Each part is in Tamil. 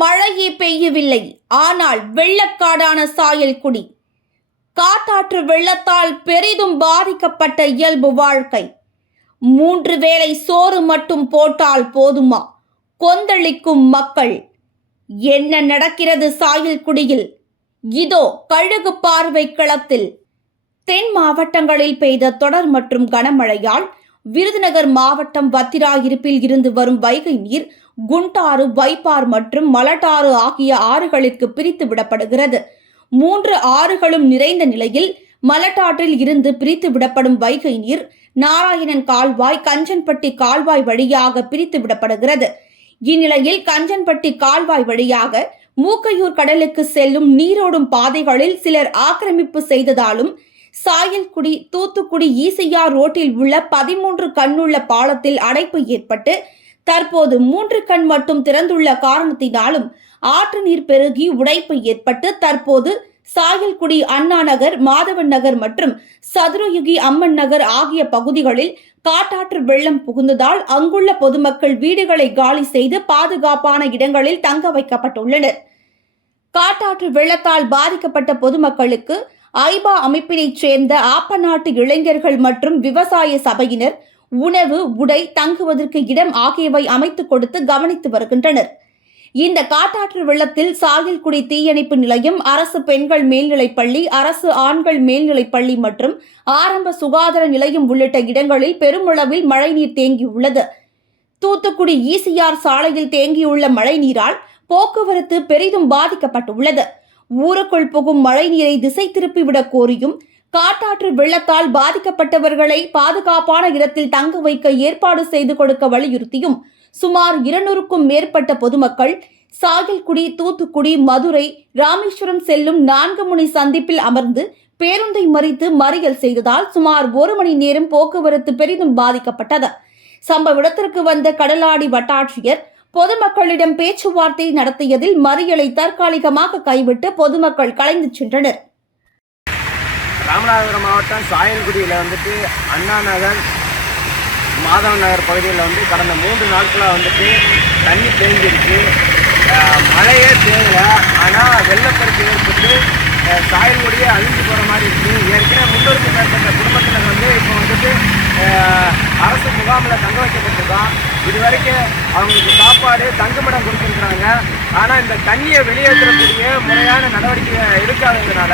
மழையே பெய்யவில்லை. ஆனால் வெள்ளக்காடான சாயல்குடி காட்டாற்று வெள்ளத்தால் பெரிதும் பாதிக்கப்பட்ட இயல்பு வாழ்க்கை. மூன்று வேளை சோறு மட்டும் போட்டால் போதுமா? கொந்தளிக்கும் மக்கள். என்ன நடக்கிறது சாயல்குடியில் இதோ கழுகு பார்வை களத்தில். தென் மாவட்டங்களில் பெய்த தொடர் மற்றும் கனமழையால் விருதுநகர் மாவட்டம் வத்திராயிருப்பில் இருந்து வரும் வைகை நீர் குண்டாறு வைப்பார் மற்றும் மலட்டாறு ஆகிய ஆறுகளுக்கு பிரித்து விடப்படுகிறது. மூன்று ஆறுகளும் நிறைந்த நிலையில் மலட்டாற்றில் இருந்து பிரித்து விடப்படும் வைகை நீர் நாராயணன் கால்வாய் கஞ்சன்பட்டி கால்வாய் வழியாக பிரித்து விடப்படுகிறது. இந்நிலையில் கஞ்சன்பட்டி கால்வாய் வழியாக மூக்கையூர் கடலுக்கு செல்லும் நீரோடும் பாதைகளில் சிலர் ஆக்கிரமிப்பு செய்ததாலும் சாயல்குடி தூத்துக்குடி ஈசையா ரோட்டில் உள்ள பதிமூன்று கண்ணுள்ள பாலத்தில் அடைப்பு ஏற்பட்டு தற்போது மூன்று கண் மட்டும் திறந்துள்ள காரணத்தினாலும் ஆற்று நீர் பெருகி உடைப்பு ஏற்பட்டு தற்போது சாயல்குடி அண்ணா நகர் மாதவன் நகர் மற்றும் சதுரயுகி அம்மன் நகர் ஆகிய பகுதிகளில் காட்டாற்று வெள்ளம் புகுந்ததால் அங்குள்ள பொதுமக்கள் வீடுகளை காலி செய்து பாதுகாப்பான இடங்களில் தங்க வைக்கப்பட்டுள்ளனர். காட்டாற்று வெள்ளத்தால் பாதிக்கப்பட்ட பொதுமக்களுக்கு ஐபா அமைப்பினைச் சேர்ந்த ஆப்பநாட்டு இளைஞர்கள் மற்றும் விவசாய சபையினர் உணவு உடை தங்குவதற்கு இடம் ஆகியவை அமைத்துக் கொடுத்து கவனித்து வருகின்றனர். இந்த காட்டாற்று வெள்ளத்தில் சாகில்குடி தீயணைப்பு நிலையம் அரசு பெண்கள் மேல்நிலைப்பள்ளி அரசு ஆண்கள் மேல்நிலைப்பள்ளி மற்றும் ஆரம்ப சுகாதார நிலையம் உள்ளிட்ட இடங்களில் பெருமளவில் மழைநீர் தேங்கியுள்ளது. தூத்துக்குடி ஈசிஆர் சாலையில் தேங்கியுள்ள மழைநீரால் போக்குவரத்து பெரிதும் பாதிக்கப்பட்டுள்ளது. ஊருக்குள் புகும் மழைநீரை திசை திருப்பிவிடக் கோரியும் காட்டாற்று வெள்ளத்தால் பாதிக்கப்பட்டவர்களை பாதுகாப்பான இடத்தில் தங்க வைக்க ஏற்பாடு செய்து கொடுக்க வலியுறுத்தியும் சுமார் இருநூறுக்கும் மேற்பட்ட பொதுமக்கள் சாகில்குடி தூத்துக்குடி மதுரை ராமேஸ்வரம் செல்லும் நான்கு முனை சந்திப்பில் அமர்ந்து பேருந்தை மறித்து மறியல் செய்ததால் சுமார் ஒரு மணி நேரம் போக்குவரத்து பெரிதும் பாதிக்கப்பட்டது. சம்பவ இடத்திற்கு வந்த கடலாடி வட்டாட்சியர் பொதுமக்களிடம் பேச்சுவார்த்தை நடத்தியதில் மறியலை தற்காலிகமாக கைவிட்டு பொதுமக்கள் கலைந்து சென்றனர். ராமநாதபுரம் மாவட்டம் சாயல்குடியில் வந்துட்டு அண்ணா நகர் மாதவன் நகர் பகுதியில் வந்து கடந்த மூன்று நாட்களாக வந்துட்டு தண்ணி தேங்கியிருக்கு மழையே தேங்கல. ஆனால் வெள்ளப்பெருக்கு ஏற்பட்டு சாயல்குடியே அழிஞ்சு போகிற மாதிரி இருக்குது ஏற்கனவே முன்னூறுக்கும் மேற்பட்ட குடும்பத்தினர் வந்து இப்போ வந்துட்டு அரசு முகாமில் தங்க வைக்கப்பட்டிருக்கோம் இது வரைக்கும் அவங்களுக்கு சாப்பாடு தங்குமிடம் கொடுத்துருக்குறாங்க. ஆனால் இந்த தண்ணியை வெளியேற்றக்கூடிய முறையான நடவடிக்கை எடுக்காததுனால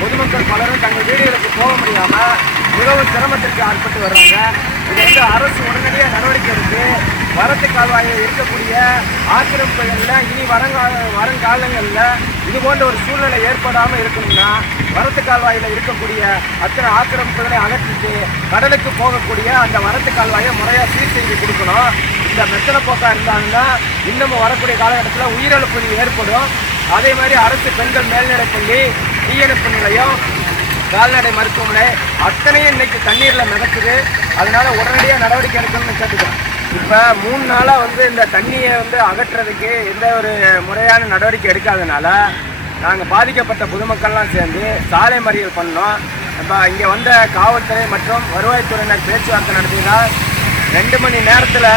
பொதுமக்கள் பலரும் தங்கள் வீடுகளுக்கு போக முடியாமல் மிகவும் சிரமத்திற்கு ஆட்பட்டு வர்றாங்க. இது வந்து அரசு உடனடியாக நடவடிக்கை எடுத்து வரத்து கால்வாயில் இருக்கக்கூடிய ஆக்கிரமிப்புகளில் இனி வருங்கால வருங்காலங்களில் இது போன்ற ஒரு சூழ்நிலை ஏற்படாமல் இருக்கணும்னா வரத்து கால்வாயில் இருக்கக்கூடிய அத்தனை ஆக்கிரமிப்புகளை அகற்றிட்டு கடலுக்கு போகக்கூடிய அந்த வரத்து கால்வாயை முறையாக சீர் செய்து கொடுக்கணும். இந்த மெத்தனை போக்கா இருந்தாங்கன்னா இன்னமும் வரக்கூடிய காலகட்டத்தில் உயிரிழப்பு ஏற்படும். அதே மாதிரி அரசு பெண்கள் மேல்நிலைப்பள்ளி தீயணைப்பு நிலையம் கால்நடை மருத்துவமனை அத்தனையும் இன்னைக்கு தண்ணீரில் மிதக்குது. அதனால உடனடியாக நடவடிக்கை எடுக்கணும்னு கேட்டுக்கிறேன் இப்போ மூணு நாளாக வந்து இந்த தண்ணியை வந்து அகற்றுறதுக்கு எந்த ஒரு முறையான நடவடிக்கை எடுக்காதனால நாங்கள் பாதிக்கப்பட்ட பொதுமக்கள்லாம் சேர்ந்து சாலை மறியல் பண்ணோம். இப்போ இங்கே வந்த காவல்துறை மற்றும் வருவாய்த்துறையினர் பேச்சுவார்த்தை நடத்தினால் ரெண்டு மணி நேரத்தில்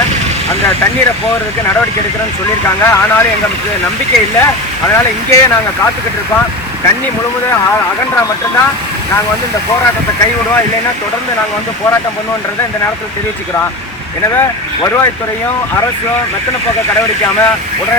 அந்த தண்ணீரை போகிறதுக்கு நடவடிக்கை எடுக்கிறேன்னு சொல்லியிருக்காங்க. ஆனாலும் எங்களுக்கு நம்பிக்கை இல்லை. அதனால் இங்கேயே நாங்கள் காத்துக்கிட்டு இருக்கோம். தண்ணி முழுவதும் அகன்றா மட்டும்தான் நாங்கள் வந்து இந்த போராட்டத்தை கைவிடுவோம். இல்லைன்னா தொடர்ந்து நாங்கள் வந்து போராட்டம் பண்ணுவோன்றதை இந்த நேரத்தில் தெரிவிச்சுக்கிறோம். எனவே வருவாய்த்துறையும் அரசும் மெத்தனை போக்க கடைபிடிக்காமல் உடனே